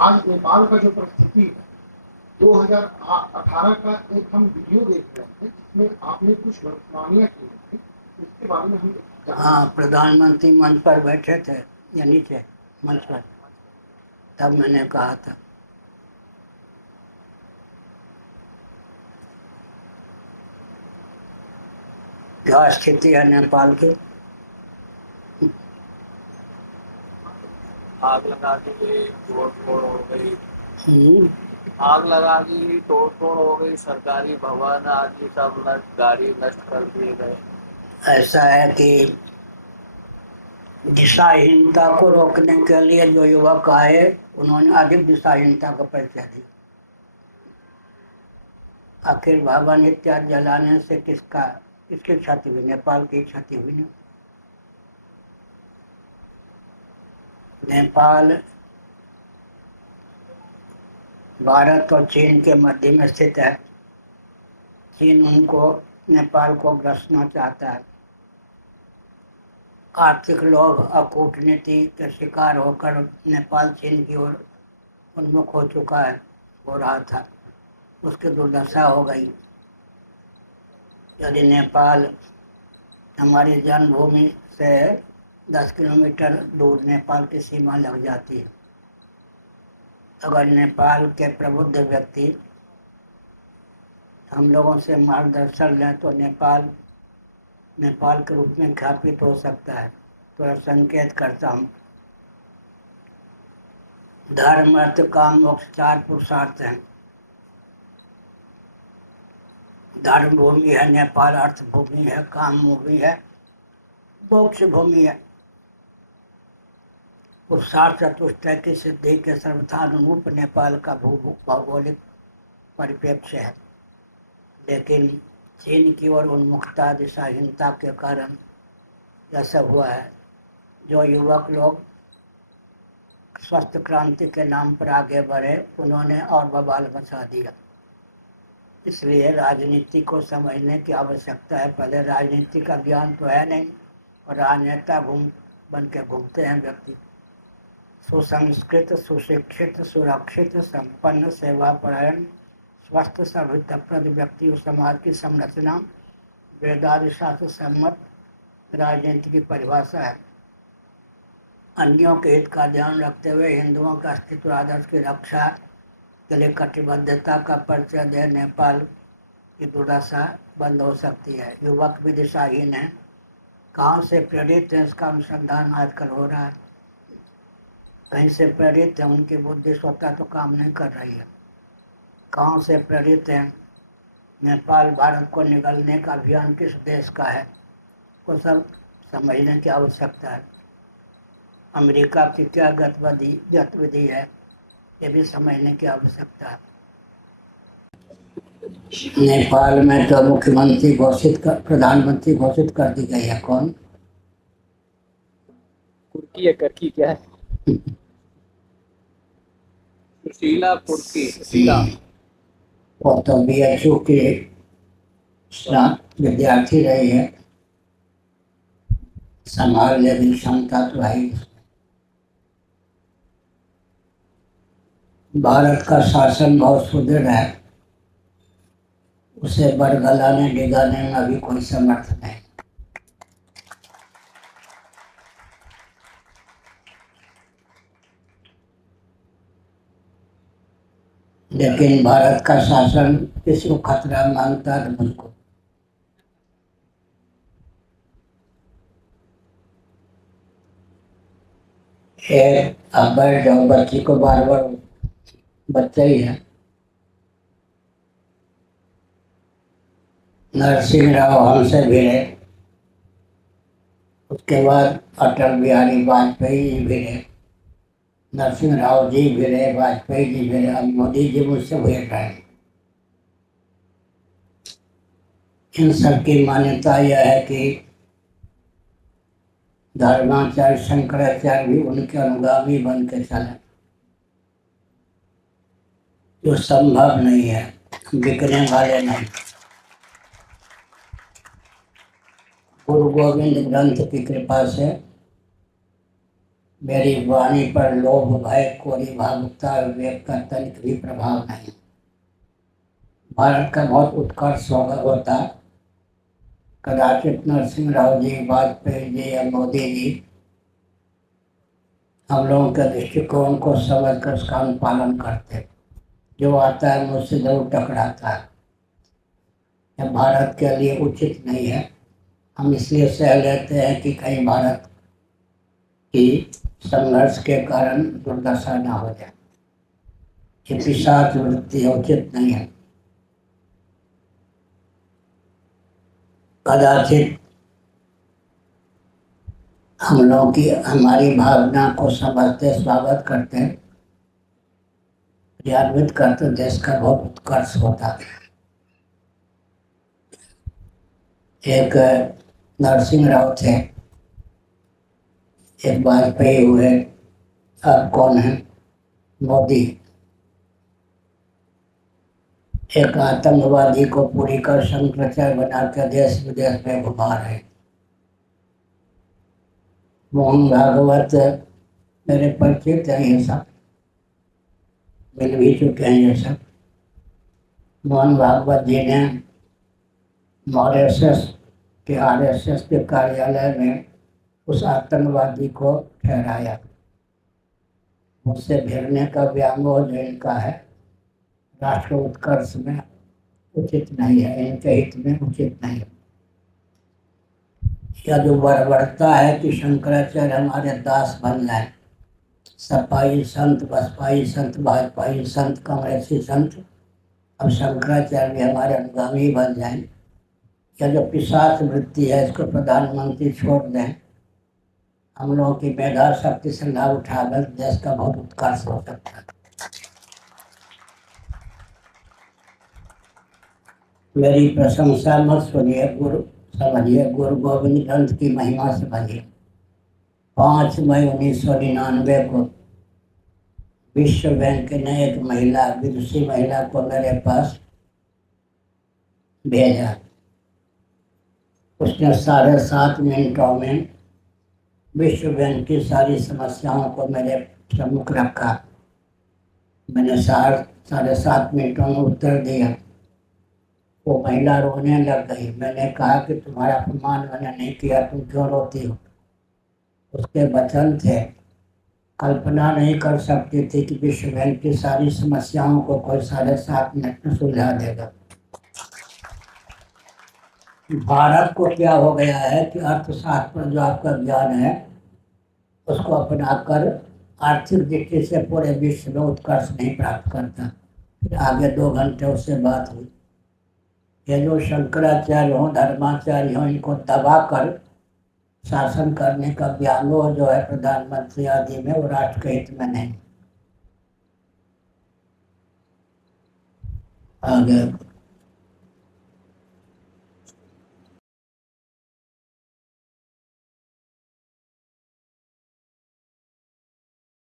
आज नेपाल का जो परिस्थिति है, 2018 का एक हम वीडियो देख रहे थे जिसमें आपने कुछ भविष्यवाणियां की थी, उसके बारे में हम हाँ, प्रधानमंत्री मंच पर बैठे थे या नीचे मंच पर, तब मैंने कहा था। क्या स्थिति है नेपाल की? आग लगा दी, तोड़ फोड़ हो गई, हम्म, आग लगा दी, तोड़ फोड़ हो गई, सरकारी भवन आदि सब नष्ट, गाड़ी नष्ट कर दिए गए। ऐसा है कि दिशाहीनता को रोकने के लिए जो युवक आए, उन्होंने अधिक दिशाहीनता का परिचय दिया। आखिर भवन इत्यादि जलाने से किसकी क्षति हुई? नेपाल की क्षति हुई ना। नेपाल भारत और चीन के मध्य में स्थित है। चीन नेपाल को ग्रसना चाहता है। आर्थिक लोभ और कूटनीति के शिकार होकर नेपाल चीन की ओर उन्मुख हो रहा था। उसकी दुर्दशा हो गई। यदि नेपाल हमारी जन्मभूमि से 10 किलोमीटर दूर नेपाल की सीमा लग जाती है, अगर नेपाल के प्रबुद्ध व्यक्ति हम लोगों से मार्गदर्शन लें तो नेपाल के रूप में स्थापित हो सकता है। तो संकेत करता हूँ, धर्म अर्थ काम मोक्ष 4 पुरुषार्थ हैं। धर्म भूमि है नेपाल, अर्थ भूमि है, काम भूमि है, मोक्ष भूमि है। पुरुषार्थ चतुष्टय की सिद्धि के सर्वथानुरूप नेपाल का भौगोलिक परिप्रेक्ष्य है। लेकिन चीन की ओर उन्मुखता, दिशाहीनता के कारण ऐसा हुआ है। जो युवक लोग स्वस्थ क्रांति के नाम पर आगे बढ़े, उन्होंने और बवाल मचा दिया। इसलिए राजनीति को समझने की आवश्यकता है। पहले राजनीति का ज्ञान तो है नहीं, और राजनेता बन के घूमते हैं व्यक्ति। सुसंस्कृत, सुशिक्षित, सुरक्षित, संपन्न, सेवापरायण, स्वस्थ, सभ्यताप्रद व्यक्ति उस समाज की संरचना वेदादि शास्त्र सम्मत राजनीति की परिभाषा है। अन्यों के हित का ध्यान रखते हुए हिंदुओं का अस्तित्व आदर्श की रक्षा के लिए कटिबद्धता का परिचय दे नेपाल की दुर्दशा बंद हो सकती है। युवक भी दिशाहीन है। कहाँ से प्रेरित है, इसका अनुसंधान आजकल हो रहा है। कहीं से प्रेरित है, उनकी बुद्धि स्वतः तो काम नहीं कर रही है। कहाँ से प्रेरित है? नेपाल भारत को निगलने का अभियान किस देश का है, को सब समझने की आवश्यकता है। अमेरिका की क्या गतिविधि है, ये भी समझने की आवश्यकता है। नेपाल में तो प्रधानमंत्री घोषित कर दी गई है। कौन? कुर्की या करकी क्या है? सुशीला कुर्की। सुशीला वो तो BHU के विद्यार्थी रही है। संभालने की क्षमता तो है। भारत का शासन बहुत सुदृढ़ है, उसे बरगलाने डिगाने में अभी कोई समर्थ नहीं। लेकिन भारत का शासन किसी को खतरा मानता है मुझको। अब बैठ जाओ, बच्ची को बार बार, बच्चा ही है। नरसिंह राव हमसे भिड़े, उसके बाद अटल बिहारी वाजपेयी जी भिड़े, नरसिंह राव जी भिड़े, वाजपेयी जी भिड़े, अब मोदी जी मुझसे भिड़ रहे हैं। इन सब की मान्यता यह है कि धर्माचार्य शंकराचार्य भी उनके अनुगामी बन के चले, जो संभव नहीं है, बिकने वाले नहीं। गुरु गोविंद ग्रंथ की कृपा से मेरी वाणी पर लोभ भय कोरी भावुकता विवेक का तनिक भी प्रभाव नहीं। भारत का बहुत उत्कर्ष होता कदाचित नरसिंह राव जी, वाजपेयी जी या मोदी जी हम लोगों के दृष्टिकोण को समझकर उसका अनुपालन करते। जो आता है मुझसे जरूर टकराता है। यह भारत के लिए उचित नहीं है। हम इसलिए सह लेते हैं कि कहीं भारत की संघर्ष के कारण दुर्दशा न हो जाए। ये पिशाच वृत्ति उचित नहीं है। कदाचित हम लोग की हमारी भावना को समझते, स्वागत करते, क्रियान्वित करते देश का बहुत उत्कर्ष होता है। एक नरसिंह राव थे, एक वाजपेयी हुए, अब कौन है? मोदी। एक आतंकवादी को पूरी कर शंकराचार्य बनाकर देश विदेश में घुमा रहे। मोहन भागवत मेरे परिचित हैं, ये सब मिल भी चुके हैं। ये सब मोहन भागवत जी ने आरएसएस के कार्यालय में उस आतंकवादी को ठहराया। मुझसे भिड़ने का व्यामोह जो इनका है राष्ट्र उत्कर्ष में उचित नहीं है, इनके हित में उचित नहीं है। या जो बर्बरता है कि शंकराचार्य हमारे दास बन जाए, सपाई संत, बसपाई संत, भाजपाई संत, कांग्रेसी संत, अब शंकराचार्य भी हमारे अनुगामी बन जाए। या जो पिशाच वृत्ति है इसको प्रधानमंत्री छोड़ दें, हम लोगों की मेधा शक्ति से लाभ उठाकर देश का बहुत उत्कर्ष हो सकता है। मेरी प्रशंसा मत सुनिए, गुरु समझिए, गुरु गोविंद ग्रंथ की महिमा समझिए। 5 मई 1999 को विश्व बैंक ने एक महिला, विदुषी महिला को मेरे पास भेजा। उसने 7.5 मिनटों में विश्व बैंक की सारी समस्याओं को मेरे सम्मुख रखा। मैंने 7.5 मिनटों में उत्तर दिया। वो महिला रोने लग गई। मैंने कहा कि तुम्हारा अपमान मैंने नहीं किया, तुम क्यों रोती हो? उसके वचन थे, कल्पना नहीं कर सकती थी कि विश्व बैंक की सारी समस्याओं को कोई 7.5 मिनट में सुलझा देगा। भारत को क्या हो गया है कि अर्थशास्त्र पर जो आपका ज्ञान है उसको अपनाकर आर्थिक दृष्टि से पूरे विश्व में उत्कर्ष नहीं प्राप्त करता। फिर आगे 2 घंटे उससे बात हुई। ये जो शंकराचार्य हों, धर्माचार्य हों, इनको दबाकर शासन करने का व्यामोह जो है प्रधानमंत्री आदि में, वो राष्ट्र के हित में नहीं। आगे